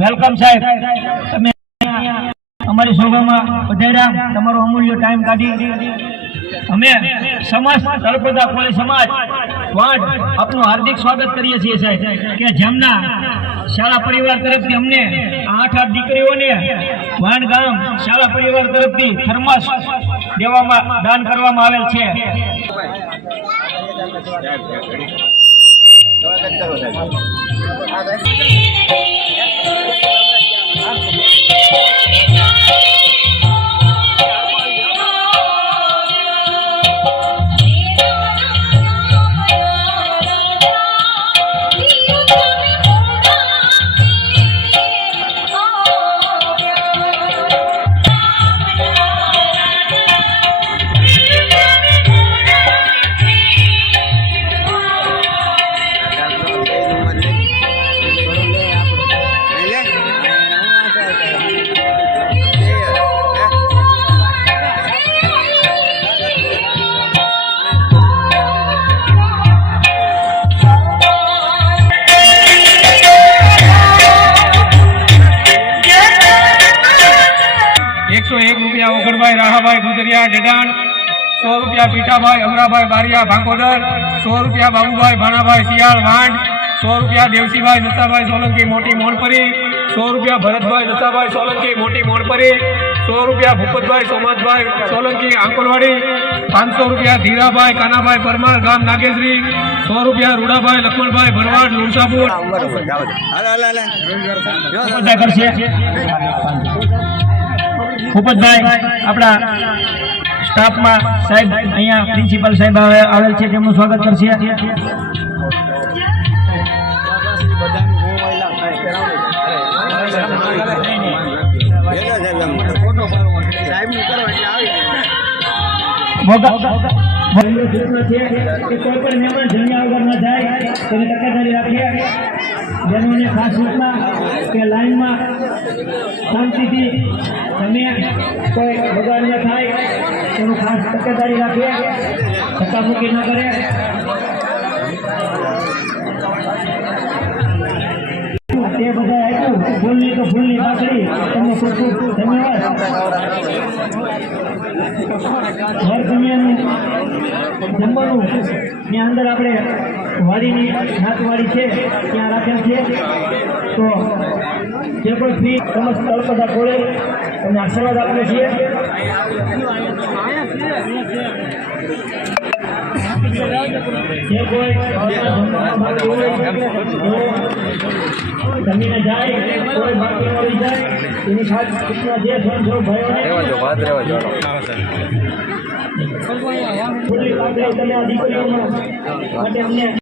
Welcome સાહેબ તમે અમારી સભામાં પધાર્યા. તમારો અમૂલ્ય ટાઈમ કાઢી. અમે સમસ્ત તળપદા કોળી સમાજ વાંડ આપનું હાર્દિક સ્વાગત કરીએ છીએ સાહેબ કે જેમના શાળા પરિવાર તરફથી અમને આઠ આઠ દીકરીઓને વાણ ગામ શાળા પરિવાર તરફથી થર્મસ દેવામાં દાન કરવામાં આવેલ છે. એકસો રૂપિયા રાહાભાઈ ગુજરિયા ડડાણ સો રૂપિયા પીઠાભાઈ અમરાભાઈ બારિયા ભાંકોદર સો રૂપિયા બાબુભાઈ ભાણાભાઈ શિયાળ વાંડ સો રૂપિયા દેવસીભાઈ દત્તાભાઈ સોલંકી મોટી મોનપરી સો રૂપિયા ભરતભાઈ દત્તાભાઈ સોલંકી મોટી મોનપરી સો રૂપિયા ભૂપતભાઈ સોમતભાઈ સોલંકી આંકોલવાડી પાંચસો રૂપિયા ધીરાભાઈ કાનાભાઈ પરમાર ગામ નાગેશ્રી સો રૂપિયા રૂડાભાઈ લક્ષ્મણભાઈ ભરવાડ લુણસાપુર. કરશે. ભૂપતભાઈ, આપણા સ્ટાફમાં સાહેબ અહીંયા પ્રિન્સિપાલ સાહેબ આવેલ છે, તેમનું સ્વાગત કરશે. પણ મહેમાન જમ્યા વગર જાય ખાસ સૂચના કે લાઈનમાં શાંતિથી તમે કોઈ બગાડ ન થાય તેનું ખાસ તકેદારી રાખીએ. ધક્કામુક્કી ન કરે તે બધા આપ્યું. ભૂલની તો ભૂલની પાકડી તમને ખૂબ ખૂબ ધન્યવાદ. ઘર દુનિયાનું જમવાનું. ત્યાં અંદર આપણે વાડીની નાતવાડી છે. ત્યાં રાખેલ છે. તો જે કોઈ ફી સમસ્ત તળપદા ખોલે તમને આશીર્વાદ આપીએ છીએ. જે કોઈ જમીને જાય કોઈ બાકી મળી જાય એની ખાસ સૂચના જે સ્વયંસેવક ભાઈઓને ખુલ્લી પાકડી તમે આ દીકરીઓનો માટે અમને